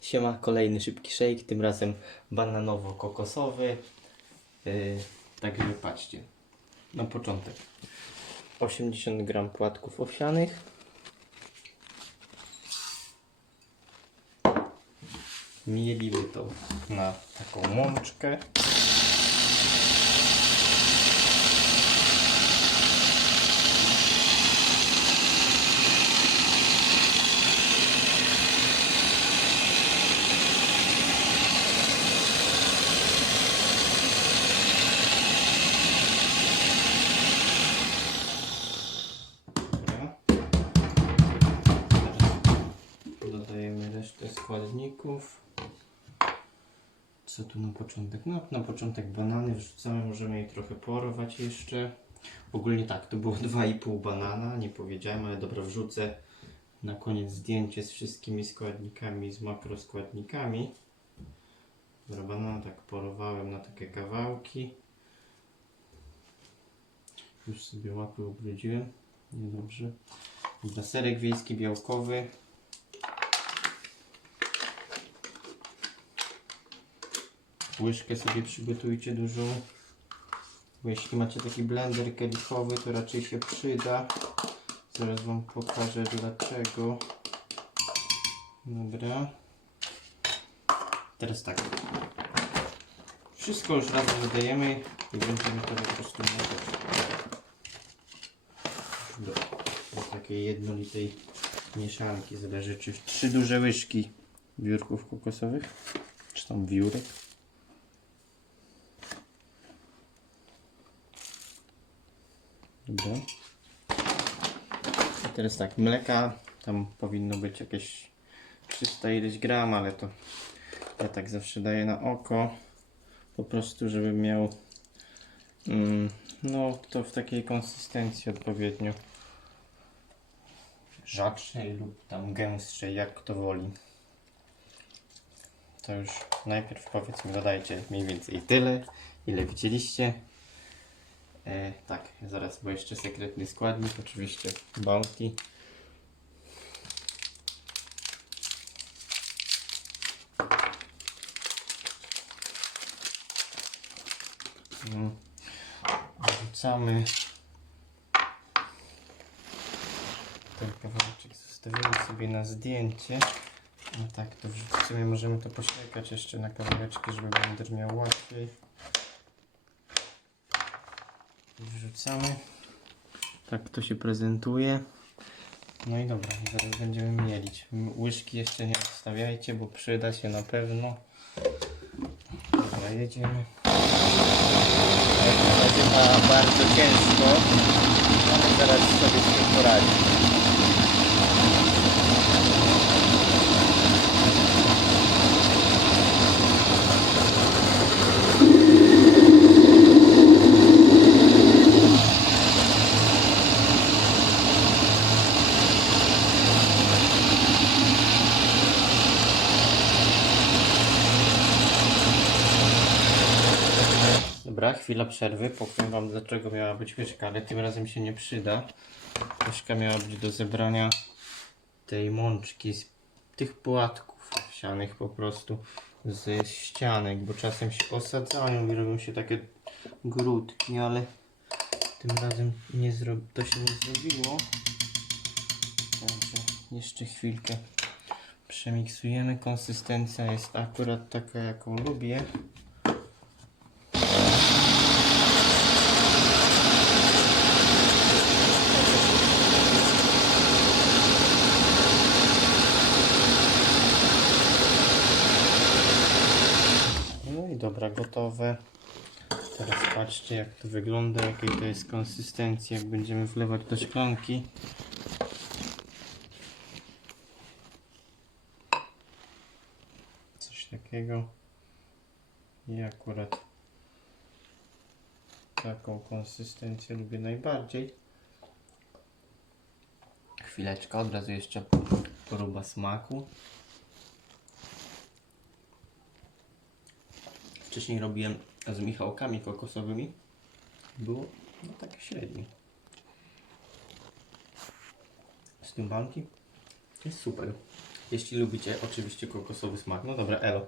Siema, kolejny szybki shake, tym razem bananowo-kokosowy. Yy, także patrzcie. Na początek 80 gram płatków owsianych. Mielimy to na taką mączkę. Dobra. Teraz dodajemy resztę składników. Co tu na początek? No, na początek banany wrzucamy, możemy je trochę porować jeszcze. Ogólnie tak, to było 2,5 banana, nie powiedziałem, ale dobra, wrzucę na koniec zdjęcie z wszystkimi składnikami, z makroskładnikami. Dobra, banana tak porowałem na takie kawałki. Już sobie łapy ubrudziłem. Niedobrze. Dobra, serek wiejski białkowy. Łyżkę sobie przygotujcie dużą. Bo jeśli macie taki blender kielichowy, to raczej się przyda. Zaraz Wam pokażę dlaczego. Dobra. Teraz tak. Wszystko już razem dodajemy i będziemy to po prostu mieszać do, takiej jednolitej mieszanki. Zależy czy trzy duże łyżki wiórków kokosowych, czy tam wiórek. Dobra. I teraz tak, mleka tam powinno być jakieś 300 ileś gram, ale to ja tak zawsze daję na oko. Po prostu, żeby miał mm, no to w takiej konsystencji odpowiednio rzadszej lub tam gęstszej, jak kto woli. To już najpierw powiedzmy dodajcie mniej więcej tyle, ile widzieliście. E, tak, zaraz, bo jeszcze sekretny składnik, oczywiście Bounty. Mm. Wrzucamy ten kawałeczek zostawimy sobie na zdjęcie. No tak, to wrzucimy, możemy to posiekać jeszcze na kawałeczki, żeby blender miał łatwiej. Wrzucamy. Tak to się prezentuje. No i dobra, zaraz będziemy mielić. Łyżki jeszcze nie odstawiajcie, bo przyda się na pewno. Dobra, jedziemy. Nazywa bardzo ciężko, ale zaraz sobie z tym poradzi. Dobra, chwila przerwy. Powiem Wam dlaczego miała być łyżka, ale tym razem się nie przyda. Łyżka miała być do zebrania tej mączki z tych płatków owsianych po prostu ze ścianek, bo czasem się osadzają i robią się takie grudki, ale tym razem nie to się nie zrobiło. Także jeszcze chwilkę przemiksujemy. Konsystencja jest akurat taka, jaką lubię. No i dobra, gotowe. Teraz patrzcie jak to wygląda, jakiej to jest konsystencji, jak będziemy wlewać do szklanki. Coś takiego. I akurat taką konsystencję lubię najbardziej. Chwileczkę, od razu jeszcze próba smaku. Wcześniej robiłem z michałkami kokosowymi. Było no takie średnie. Z tym banki jest super. Jeśli lubicie oczywiście kokosowy smak. No dobra, elo.